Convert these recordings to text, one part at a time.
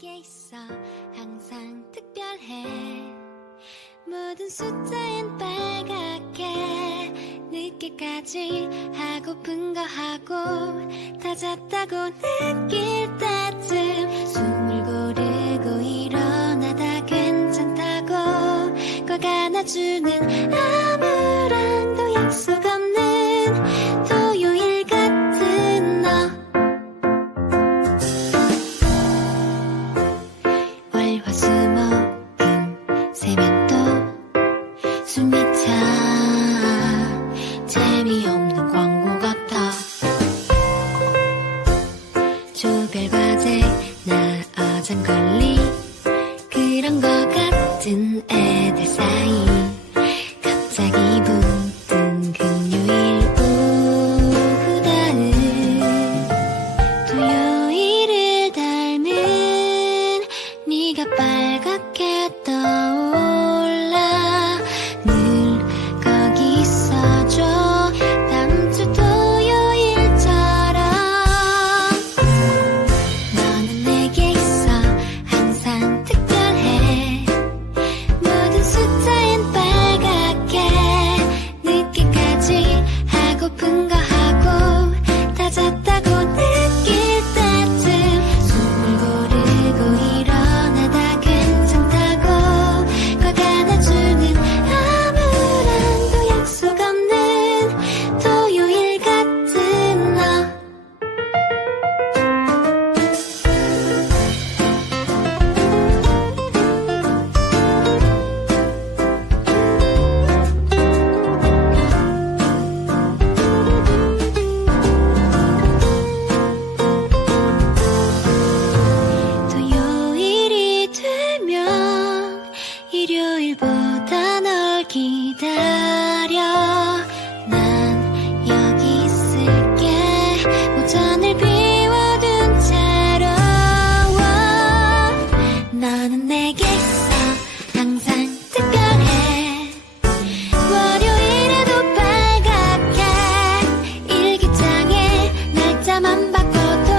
내게 있어 항상 특별해. 모든 숫자엔 빨갛게 늦게까지 하고픈 거 하고 다 잤다고 느낄 때쯤 숨을 고르고 일어나다 괜찮다고 꼭 안아주는 아무랑도 약속 없는 토요일 같은 너. 월화수목금 세면 또 숨이 차 재미없는 광고 같아. 조별과제 나 어장걸리 그런 거 같은 애들 사이 갑자기 붙은 금요일 오후다은 토요일을 닮은 네가 빨갛게 떠올라. 늘 거기 있어줘 다음 주 토요일처럼. 너는 내게 있어 항상 특별해. 모든 숫자엔 빨갛게 늦게까지 하고픈 거 하고 다 잤다고 느낄 때쯤 숨을 고르고 일어나다 괜찮다고 꼭 안아주는 아무랑도 약속 없는 토요일 같은 너. 토요일이 되면 일요일보다 널 기다려. 난 여기 있을게 오전을 비워둔 채로. 너는 내게 있어 항상 특별해. 월요일에도 빨갛게 일기장에 날짜만 바꿔도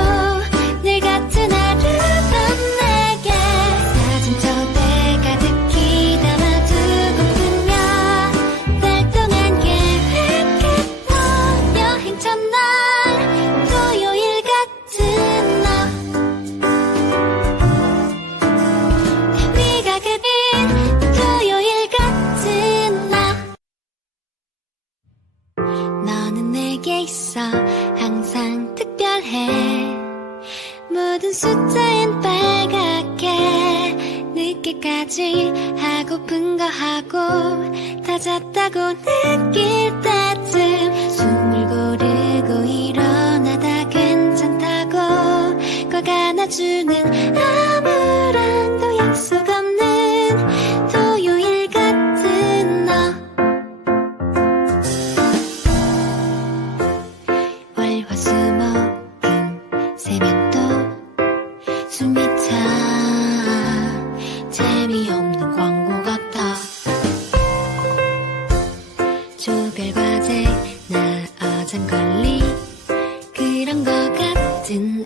늘 같은 하루던 내게 사진 저대 가득히 담아두고픈며 날 동안 계획했던 여행 첫날 토요일 같은 너. 네가 그린 토요일 같은 너. 너는 내게 있어 항상 특별해. 모든 숫자엔 빨갛게 늦게까지 하고픈 거 하고 다 잤다고 느낄 때쯤 숨을 고르고 일어나다 괜찮다고 꼭 안아주는 아무랑도 약속 없는 토요일 같은 너. 월화수목금 세면 또 숨이 차 재미없는 광고 같아. 조별과제 나 어장걸리 그런 거 같은